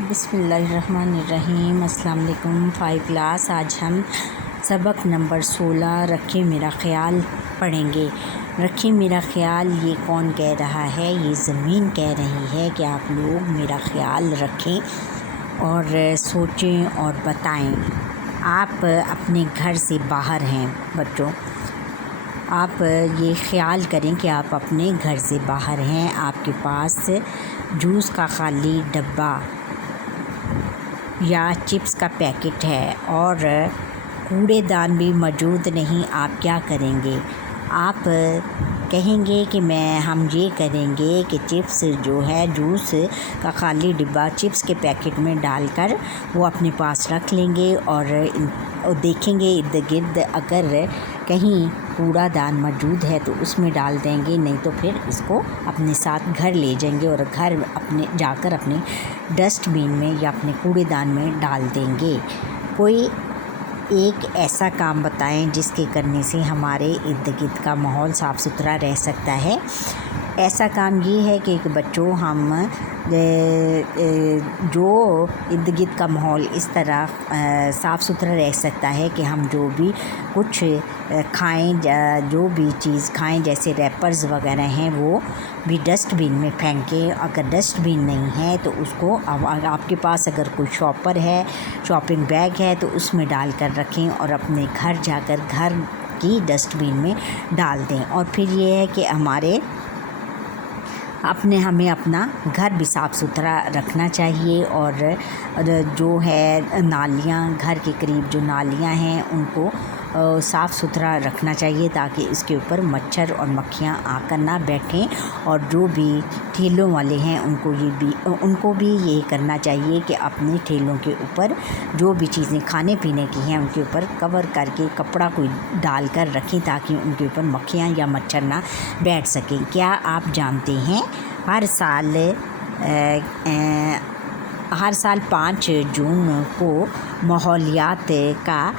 بسم اللہ الرحمن الرحیم۔ السلام علیکم 5 کلاس۔ آج ہم سبق نمبر 16 رکھیں میرا خیال پڑھیں گے۔ رکھیں میرا خیال یہ کون کہہ رہا ہے؟ یہ زمین کہہ رہی ہے کہ آپ لوگ میرا خیال رکھیں اور سوچیں اور بتائیں۔ آپ اپنے گھر سے باہر ہیں بچوں، آپ یہ خیال کریں کہ آپ اپنے گھر سے باہر ہیں، آپ کے پاس جوس کا خالی ڈبہ یا چپس کا پیکٹ ہے اور کوڑے دان بھی موجود نہیں۔ آپ کیا کریں گے؟ آپ کہیں گے کہ ہم یہ کریں گے کہ چپس جو ہے، جوس کا خالی ڈبہ چپس کے پیکٹ میں ڈال کر وہ اپنے پاس رکھ لیں گے اور دیکھیں گے ارد گرد، اگر کہیں کوڑا دان موجود ہے تو اس میں ڈال دیں گے، نہیں تو پھر اس کو اپنے ساتھ گھر لے جائیں گے اور گھر جا کر اپنے ڈسٹ بین میں یا اپنے کوڑے دان میں ڈال دیں گے۔ کوئی ایک ایسا کام بتائیں جس کے کرنے سے ہمارے ارد گرد کا ماحول صاف ستھرا رہ سکتا ہے۔ ایسا کام یہ ہے کہ بچوں، ہم جو ارد گرد کا ماحول اس طرح صاف ستھرا رہ سکتا ہے کہ ہم جو بھی کچھ کھائیں، جو بھی چیز کھائیں جیسے ریپرز وغیرہ ہیں وہ بھی ڈسٹ بین میں پھینکیں۔ اگر ڈسٹ بین نہیں ہے تو اس کو آپ کے پاس اگر کوئی شاپر ہے، شاپنگ بیگ ہے تو اس میں ڈال کر رکھیں اور اپنے گھر جا کر گھر کی ڈسٹ بین میں ڈال دیں۔ اور پھر یہ ہے کہ ہمیں اپنا گھر بھی صاف ستھرا رکھنا چاہیے اور جو ہے نالیاں، گھر کے قریب جو نالیاں ہیں ان کو صاف ستھرا رکھنا چاہیے تاکہ اس کے اوپر مچھر اور مکھیاں آ کر نہ بیٹھیں۔ اور جو بھی ٹھیلوں والے ہیں ان کو بھی یہی کرنا چاہیے کہ اپنے ٹھیلوں کے اوپر جو بھی چیزیں کھانے پینے کی ہیں ان کے اوپر کور کر کے کپڑا کوئی ڈال کر رکھیں تاکہ ان کے اوپر مکھیاں یا مچھر نہ بیٹھ سکیں۔ کیا آپ جانتے ہیں ہر سال 5 جون کو ماحولیات کا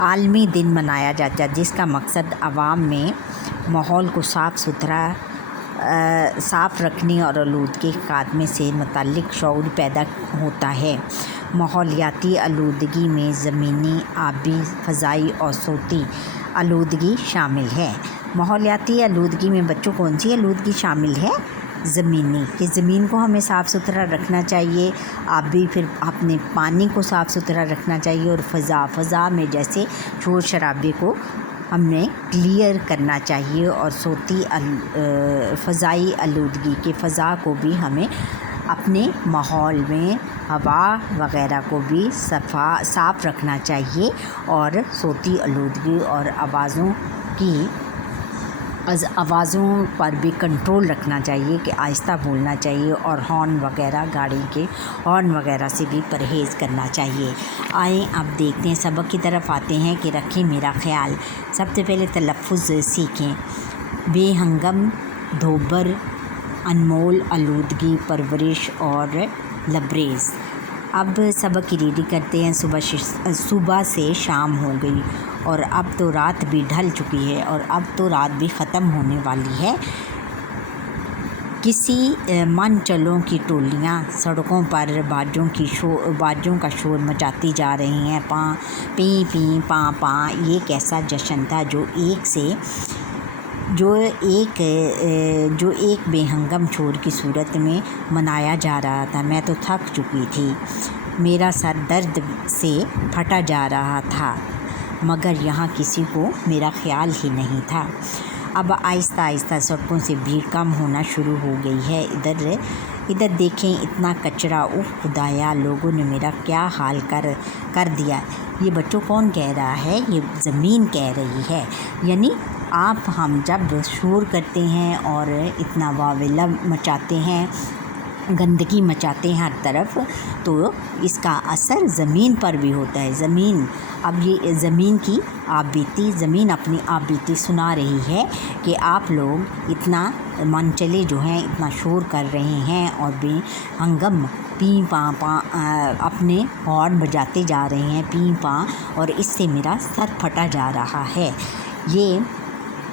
عالمی دن منایا جاتا ہے، جس کا مقصد عوام میں ماحول کو صاف رکھنے اور آلودگی کے خاتمے سے متعلق شعور پیدا ہوتا ہے۔ ماحولیاتی آلودگی میں زمینی، آبی، فضائی اور صوتی آلودگی شامل ہے۔ ماحولیاتی آلودگی میں بچوں کون سی آلودگی شامل ہے؟ زمینی، کہ زمین کو ہمیں صاف ستھرا رکھنا چاہیے، آبی پھر اپنے پانی کو صاف ستھرا رکھنا چاہیے، اور فضا میں جیسے شور شرابے کو ہمیں کلیئر کرنا چاہیے، اور صوتی فضائی آلودگی کے فضا کو بھی ہمیں اپنے ماحول میں ہوا وغیرہ کو بھی صاف رکھنا چاہیے، اور صوتی آلودگی اور آوازوں پر بھی کنٹرول رکھنا چاہیے کہ آہستہ بولنا چاہیے، اور ہارن وغیرہ، گاڑی کے ہارن وغیرہ سے بھی پرہیز کرنا چاہیے۔ آئیں اب دیکھتے ہیں، سبق کی طرف آتے ہیں کہ رکھیں میرا خیال۔ سب سے پہلے تلفظ سیکھیں۔ بے ہنگم، دھوبر، انمول، آلودگی، پرورش اور لبریز۔ اب سبق کی ریڈنگ کرتے ہیں۔ صبح سے شام ہو گئی اور اب تو رات بھی ڈھل چکی ہے اور اب تو رات بھی ختم ہونے والی ہے۔ کسی من چلوں کی ٹولیاں سڑکوں پر باجوں کا شور مچاتی جا رہی ہیں۔ پاں پیں پیں پاں پاں، یہ کیسا جشن تھا جو ایک بے ہنگم شور کی صورت میں منایا جا رہا تھا۔ میں تو تھک چکی تھی، میرا سر درد سے پھٹا جا رہا تھا، مگر یہاں کسی کو میرا خیال ہی نہیں تھا۔ اب آہستہ آہستہ سڑکوں سے بھیڑ کم ہونا شروع ہو گئی ہے۔ ادھر دیکھیں، اتنا کچرا، اوہ خدایا، لوگوں نے میرا کیا حال کر دیا۔ یہ بچوں کون کہہ رہا ہے؟ یہ زمین کہہ رہی ہے۔ یعنی ہم جب شور کرتے ہیں اور اتنا واویلا مچاتے ہیں، گندگی مچاتے ہیں ہر طرف، تو اس کا اثر زمین پر بھی ہوتا ہے۔ اب یہ زمین کی زمین اپنی آپ بیتی سنا رہی ہے کہ آپ لوگ اتنا من چلے جو ہیں اتنا شور کر رہے ہیں اور بے ہنگم پیں پاں پاں اپنے ہارن بجاتے جا رہے ہیں، پیں پاں، اور اس سے میرا سر پھٹا جا رہا ہے۔ یہ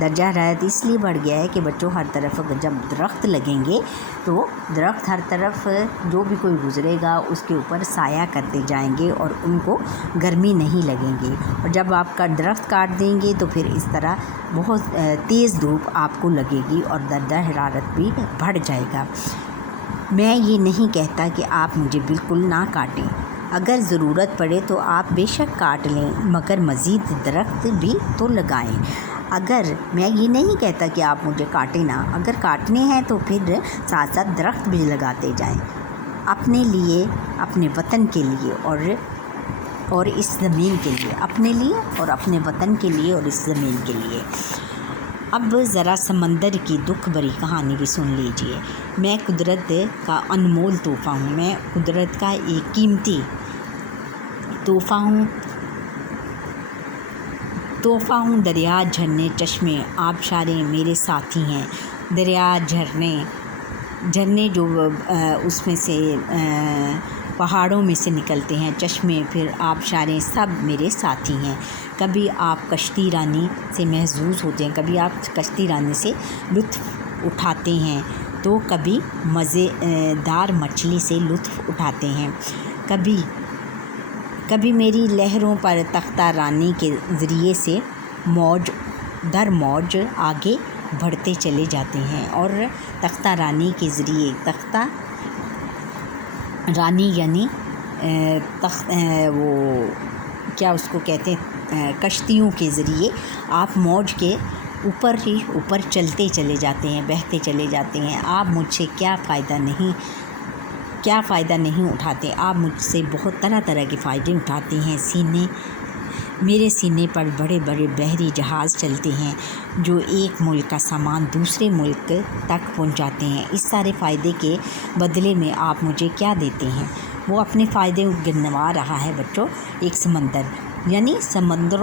درجہ حرارت اس لیے بڑھ گیا ہے کہ بچوں ہر طرف جب درخت لگیں گے تو درخت ہر طرف جو بھی کوئی گزرے گا اس کے اوپر سایہ کرتے جائیں گے اور ان کو گرمی نہیں لگیں گی، اور جب آپ کا درخت کاٹ دیں گے تو پھر اس طرح بہت تیز دھوپ آپ کو لگے گی اور درجہ حرارت بھی بڑھ جائے گا۔ میں یہ نہیں کہتا کہ آپ مجھے بالکل نہ کاٹیں، اگر ضرورت پڑے تو آپ بے شک کاٹ لیں، مگر مزید درخت بھی تو لگائیں۔ میں یہ نہیں کہتا کہ آپ مجھے کاٹیں نہ، اگر کاٹنے ہیں تو پھر ساتھ ساتھ درخت بھی لگاتے جائیں، اپنے لیے، اپنے وطن کے لیے اور اس زمین کے لیے، اپنے لیے اور اپنے وطن کے لیے اور اس زمین کے لیے۔ اب ذرا سمندر کی دکھ بھری کہانی بھی سن لیجئے۔ میں قدرت کا انمول تحفہ ہوں، میں قدرت کا ایک قیمتی تحفہ ہوں۔ دریا، جھرنے، چشمے، آبشاریں میرے ساتھی ہیں۔ دریا، جھرنے جو اس میں سے پہاڑوں میں سے نکلتے ہیں، چشمے، پھر آبشاریں، سب میرے ساتھی ہیں۔ کبھی آپ کشتی رانی سے محظوظ ہوتے ہیں، کبھی آپ کشتی رانی سے لطف اٹھاتے ہیں تو کبھی مزے دار مچھلی سے لطف اٹھاتے ہیں، کبھی میری لہروں پر تختہ رانی کے ذریعے سے موج در موج آگے بڑھتے چلے جاتے ہیں، اور تختہ رانی کے ذریعے، تختہ رانی یعنی وہ کیا اس کو کہتے ہیں، کشتیوں کے ذریعے آپ موج کے اوپر ہی اوپر چلتے چلے جاتے ہیں، بہتے چلے جاتے ہیں۔ آپ مجھ سے کیا فائدہ نہیں اٹھاتے، آپ مجھ سے بہت طرح طرح کے فائدے اٹھاتے ہیں۔ میرے سینے پر بڑے بڑے بحری جہاز چلتے ہیں جو ایک ملک کا سامان دوسرے ملک تک پہنچاتے ہیں۔ اس سارے فائدے کے بدلے میں آپ مجھے کیا دیتے ہیں؟ وہ اپنے فائدے گنوا رہا ہے بچوں، ایک سمندر، یعنی سمندر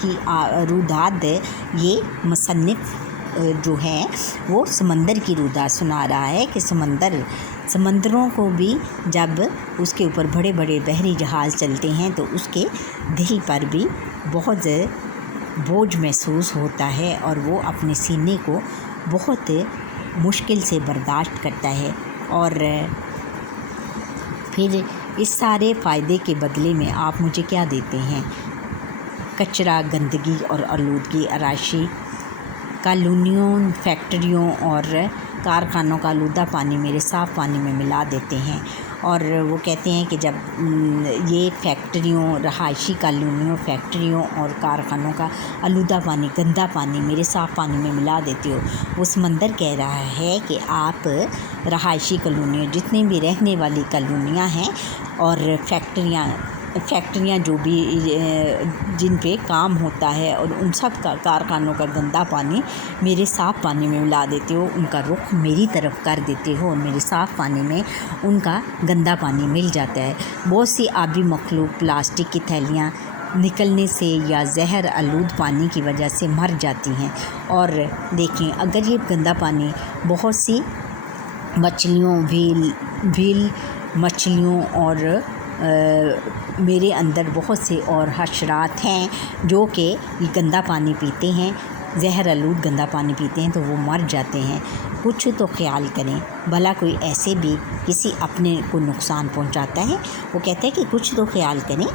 کی روداد، یہ مصنف جو ہے وہ سمندر کی روداد سنا رہا ہے کہ سمندروں کو بھی جب اس کے اوپر بڑے بڑے بحری جہاز چلتے ہیں تو اس کے دل پر بھی بہت بوجھ محسوس ہوتا ہے اور وہ اپنے سینے کو بہت مشکل سے برداشت کرتا ہے، اور پھر اس سارے فائدے کے بدلے میں آپ مجھے کیا دیتے ہیں؟ کچرا، گندگی اور آلودگی، آرائشی کالونیوں، فیکٹریوں اور کارخانوں کا آلودہ پانی میرے صاف پانی میں ملا دیتے ہیں، اور وہ کہتے ہیں کہ جب یہ فیکٹریوں، رہائشی کالونیوں، فیکٹریوں اور کارخانوں کا آلودہ پانی، گندا پانی میرے صاف پانی میں ملا دیتے ہو، وہ سمندر کہہ رہا ہے کہ آپ رہائشی کالونیوں، جتنے بھی رہنے والی کالونیاں ہیں اور فیکٹریاں جو بھی جن پہ کام ہوتا ہے، اور ان سب کا کارخانوں کا گندا پانی میرے صاف پانی میں ملا دیتے ہو، ان کا رخ میری طرف کر دیتے ہو اور میرے صاف پانی میں ان کا گندا پانی مل جاتا ہے۔ بہت سی آبی مخلوق پلاسٹک کی تھیلیاں نکلنے سے یا زہر آلود پانی کی وجہ سے مر جاتی ہیں، اور دیکھیں اگر یہ گندا پانی بہت سی مچھلیوں، ویل مچھلیوں اور میرے اندر بہت سے اور حشرات ہیں جو کہ یہ گندا پانی پیتے ہیں، زہر آلود گندا پانی پیتے ہیں تو وہ مر جاتے ہیں۔ کچھ تو خیال کریں، بھلا کوئی ایسے بھی کسی اپنے کو نقصان پہنچاتا ہے؟ وہ کہتے ہیں کہ کچھ تو خیال کریں،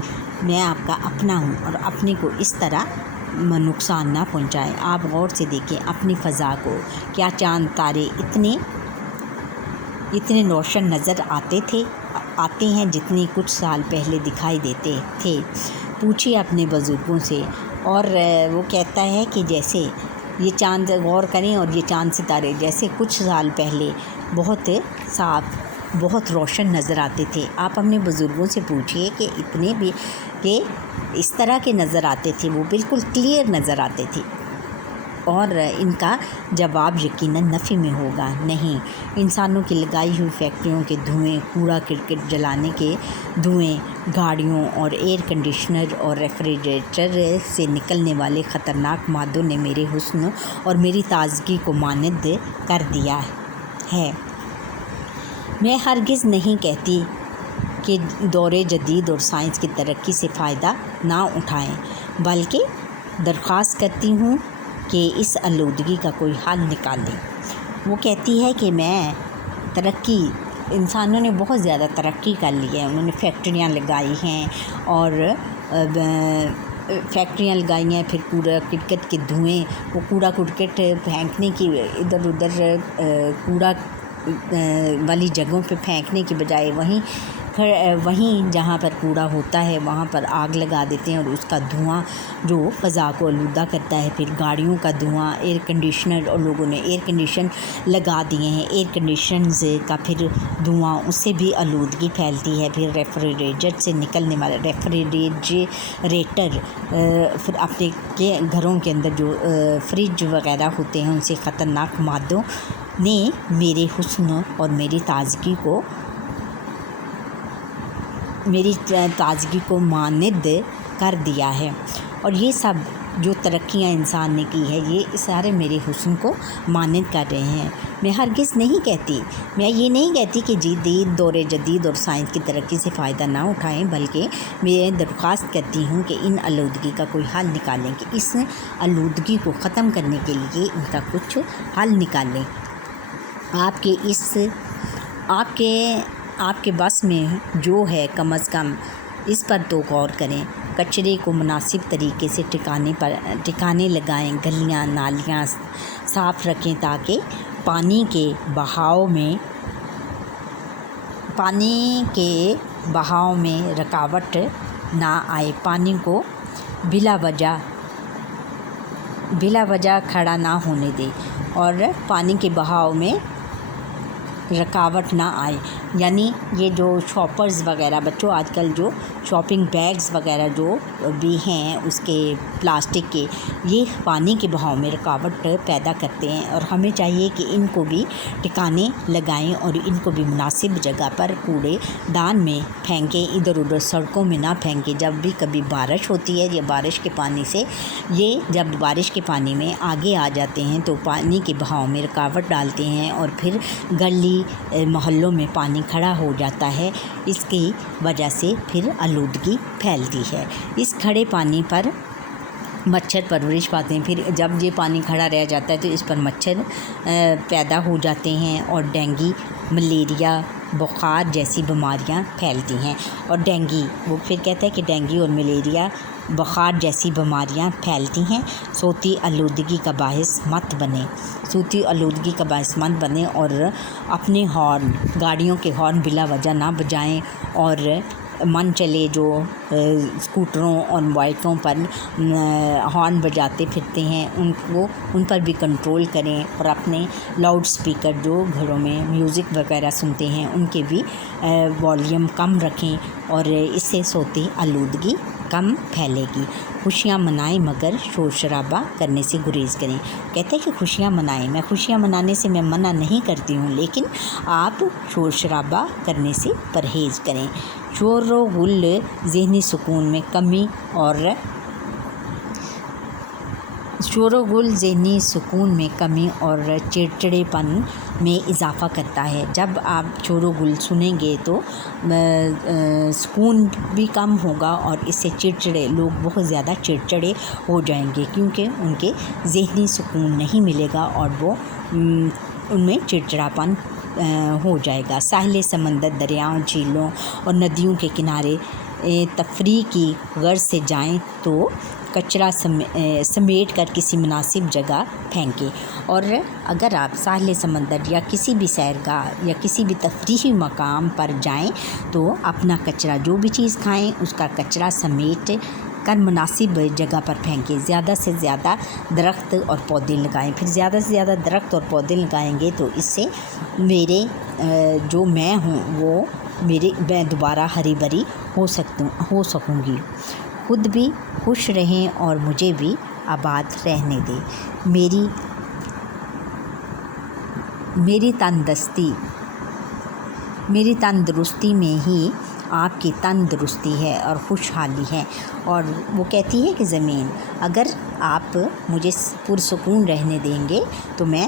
میں آپ کا اپنا ہوں اور اپنے کو اس طرح نقصان نہ پہنچائیں۔ آپ غور سے دیکھیں اپنی فضا کو، کیا چاند تارے اتنے روشن نظر آتے ہیں جتنے کچھ سال پہلے دکھائی دیتے تھے؟ پوچھیے اپنے بزرگوں سے۔ اور وہ کہتا ہے کہ جیسے یہ چاند، غور کریں، اور یہ چاند ستارے جیسے کچھ سال پہلے بہت صاف، بہت روشن نظر آتے تھے، آپ اپنے بزرگوں سے پوچھیے کہ اتنے بھی کہ اس طرح کے نظر آتے تھے، وہ بالکل کلیئر نظر آتے تھے، اور ان کا جواب یقیناً نفی میں ہوگا، نہیں۔ انسانوں کی لگائی ہوئی فیکٹریوں کے دھوئیں، کوڑا کرکٹ جلانے کے دھوئیں، گاڑیوں اور ایئر کنڈیشنر اور ریفریجریٹر سے نکلنے والے خطرناک مادوں نے میرے حسن اور میری تازگی کو ماند کر دیا ہے۔ میں ہرگز نہیں کہتی کہ دور جدید اور سائنس کی ترقی سے فائدہ نہ اٹھائیں، بلکہ درخواست کرتی ہوں کہ اس آلودگی کا کوئی حل نکالیں۔ وہ کہتی ہے کہ میں انسانوں نے بہت زیادہ ترقی کر لی ہے، انہوں نے فیکٹریاں لگائی ہیں اور پھر کوڑا کرکٹ کے دھوئیں، وہ کوڑا کرکٹ پھینکنے کی ادھر ادھر کوڑا والی جگہوں پہ پھینکنے کی بجائے وہیں جہاں پر کوڑا ہوتا ہے وہاں پر آگ لگا دیتے ہیں، اور اس کا دھواں جو فضا کو آلودہ کرتا ہے۔ پھر گاڑیوں کا دھواں، ایئر کنڈیشنر، اور لوگوں نے ایئر کنڈیشن لگا دیے ہیں، ایئر کنڈیشنز کا پھر دھواں، اس سے بھی آلودگی پھیلتی ہے۔ پھر ریفریجریٹر سے نکلنے والا ریفریجریٹر، پھر اپنے گھروں کے اندر جو فریج وغیرہ ہوتے ہیں، ان سے خطرناک مادوں نے میرے حسن اور میری تازگی کو ماند کر دیا ہے، اور یہ سب جو ترقیاں انسان نے کی ہے یہ سارے میرے حسن کو ماند کر رہے ہیں۔ میں ہرگز نہیں کہتی، میں یہ نہیں کہتی کہ دور جدید اور سائنس کی ترقی سے فائدہ نہ اٹھائیں، بلکہ میں درخواست کرتی ہوں کہ ان آلودگی کا کوئی حل نکالیں، کہ اس آلودگی کو ختم کرنے کے لیے ان کا کچھ حل نکالیں۔ آپ کے بس میں جو ہے کم از کم اس پر تو غور کریں، کچرے کو مناسب طریقے سے ٹھکانے لگائیں، گلیاں نالیاں صاف رکھیں تاکہ پانی کے بہاؤ میں رکاوٹ نہ آئے، پانی کو بلا وجہ کھڑا نہ ہونے دیں، اور پانی کے بہاؤ میں رکاوٹ نہ آئے۔ یعنی یہ جو شاپرز وغیرہ، بچوں آج کل جو شاپنگ بیگز وغیرہ جو بھی ہیں اس کے پلاسٹک کے، یہ پانی کے بہاؤ میں رکاوٹ پیدا کرتے ہیں، اور ہمیں چاہیے کہ ان کو بھی ٹھکانے لگائیں اور ان کو بھی مناسب جگہ پر کوڑے دان میں پھینکیں، ادھر ادھر سڑکوں میں نہ پھینکیں۔ جب بھی کبھی بارش ہوتی ہے، یا بارش کے پانی سے جب بارش کے پانی میں آگے آ جاتے ہیں تو پانی کے بہاؤ میں رکاوٹ ڈالتے ہیں، اور پھر گلی محلوں میں پانی کھڑا ہو جاتا ہے، اس کی وجہ سے پھر آلودگی پھیلتی ہے۔ اس کھڑے پانی پر مچھر پرورش پاتے ہیں، پھر جب یہ پانی کھڑا رہ جاتا ہے تو اس پر مچھر پیدا ہو جاتے ہیں، اور ڈینگی، ملیریا، بخار جیسی بیماریاں پھیلتی ہیں، اور وہ پھر کہتا ہے کہ ڈینگی اور ملیریا، بخار جیسی بیماریاں پھیلتی ہیں۔ صوتی آلودگی کا باعث مت بنیں، اور اپنے گاڑیوں کے ہارن بلا وجہ نہ بجائیں، اور من چلے جو اسکوٹروں اور بائکوں پر ہارن بجاتے پھرتے ہیں ان پر بھی کنٹرول کریں، اور اپنے لاؤڈ سپیکر جو گھروں میں میوزک وغیرہ سنتے ہیں ان کے بھی والیوم کم رکھیں، اور اس سے صوتی آلودگی کم پھیلے گی۔ خوشیاں منائیں مگر شور شرابہ کرنے سے گریز کریں۔ کہتے ہیں کہ خوشیاں منائیں، میں خوشیاں منانے سے میں منع نہیں کرتی ہوں، لیکن آپ شور شرابہ کرنے سے پرہیز کریں۔ شور و غل ذہنی سکون میں کمی اور چڑچڑے پن میں اضافہ کرتا ہے۔ جب آپ شور و غل سنیں گے تو سکون بھی کم ہوگا، اور اس سے لوگ بہت زیادہ چڑچڑے ہو جائیں گے، کیونکہ ان کے ذہنی سکون نہیں ملے گا، اور ان میں چڑچڑاپن ہو جائے گا۔ ساحل سمندر، دریاؤں، جھیلوں اور ندیوں کے کنارے تفریح کی غرض سے جائیں تو کچرا سمیٹ کر کسی مناسب جگہ پھینکیں، اور اگر آپ ساحل سمندر یا کسی بھی سیرگاہ یا کسی بھی تفریحی مقام پر جائیں تو اپنا کچرا، جو بھی چیز کھائیں اس کا کچرا سمیٹ کر مناسب جگہ پر پھینکیں۔ زیادہ سے زیادہ درخت اور پودے لگائیں، پھر زیادہ سے زیادہ درخت اور پودے لگائیں گے تو اس سے میں دوبارہ ہری بھری ہو سکوں گی۔ خود بھی خوش رہیں اور مجھے بھی آباد رہنے دیں۔ میری تندرستی میں ہی آپ کی تندرستی ہے اور خوشحالی ہے۔ اور وہ کہتی ہے کہ زمین، اگر آپ مجھے پرسکون رہنے دیں گے تو میں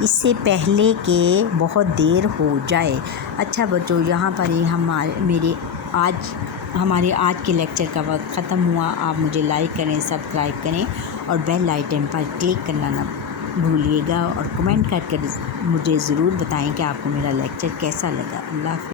اس سے پہلے کہ بہت دیر ہو جائے۔ اچھا بچوں، یہاں پر ہی ہمارے آج کے لیکچر کا وقت ختم ہوا۔ آپ مجھے لائک کریں، سبسکرائب کریں اور بیل آئیکن پر کلک کرنا نہ بھولیے گا، اور کمنٹ کر کے مجھے ضرور بتائیں کہ آپ کو میرا لیکچر کیسا لگا۔ اللہ حافظ۔